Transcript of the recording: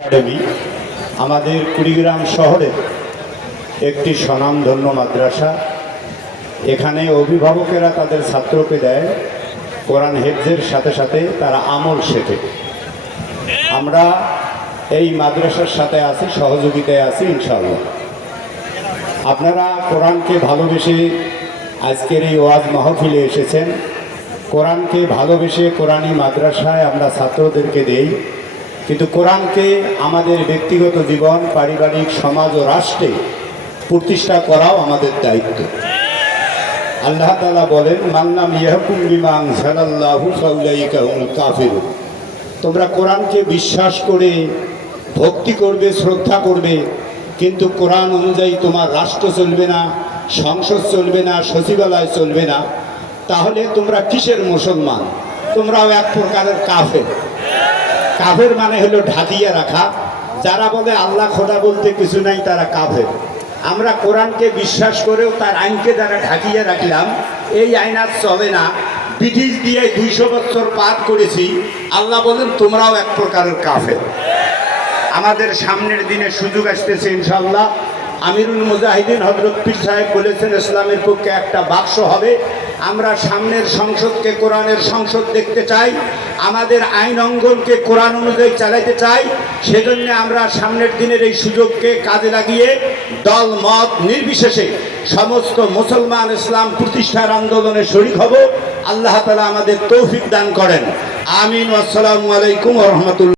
Academy আমাদের কুড়িগ্রাম শহরে একটি স্বনামধন্য মাদ্রাসা। এখানে অভিভাবকেরা তাদের ছাত্রকে দেয়, কোরআন হেফজের সাথে সাথে তারা আমল শেখে। আমরা এই মাদ্রাসার সাথে আছি, সহযোগিতায় আছি, ইনশাআল্লাহ। আপনারা কোরআনকে ভালোবেসে আজকের এই ওয়াজ মাহফিলে এসেছেন। কোরআনকে ভালোবেসে কোরআনী মাদ্রাসায় আমরা ছাত্রদেরকে দেই। কিন্তু কোরআনকে আমাদের ব্যক্তিগত জীবন, পারিবারিক সমাজ ও রাষ্ট্রে প্রতিষ্ঠা করাও আমাদের দায়িত্ব। আল্লাহ তালা বলেন মান্নাম ইয়াহকুম বিমাং সালাল্লাহু হুমুল তোমরা কোরআনকে বিশ্বাস করে, ভক্তি করবে, শ্রদ্ধা করবে, কিন্তু কোরআন অনুযায়ী তোমার রাষ্ট্র চলবে না, সংসদ চলবে না, সচিবালয় চলবে না, তাহলে তোমরা কিসের মুসলমান? তোমরাও এক প্রকারের কাফের। কাফের মানে হলো ঢাকিয়ে রাখা। যারা বলে আল্লাহ খোদা বলতে কিছু নাই, তারা কাফের আমরা কোরআনকে বিশ্বাস করেও তার আইনকে যারা ঢাকিয়ে রাখলাম, এই আইন আর চলে না। ব্রিটিশ দিয়ে দুইশো বছর পার করেছি। আল্লাহ বলেন, তোমরাও এক প্রকারের কাফের। আমাদের সামনের দিনে সুযোগ আসতেছে ইনশাল্লাহ আমিরুল মুজাহিদিন হজরত পীর সাহেব বলেছেন, ইসলামের পক্ষে একটা বাক্স হবে। আমরা সামনের সংসদকে কোরআনের সংসদ দেখতে চাই, আমাদের আইন অঙ্গনকে কোরআন অনুযায়ী চালাইতে চাই, সেজন্য আমরা সামনের দিনের এই সুযোগকে কাজে লাগিয়ে দল মত নির্বিশেষে সমস্ত মুসলমান ইসলাম প্রতিষ্ঠার আন্দোলনে শরিক হব। আল্লাহ তালা আমাদের তৌফিক দান করেন। আমিন। আসসালামু আলাইকুম রহমতুল্লাহ।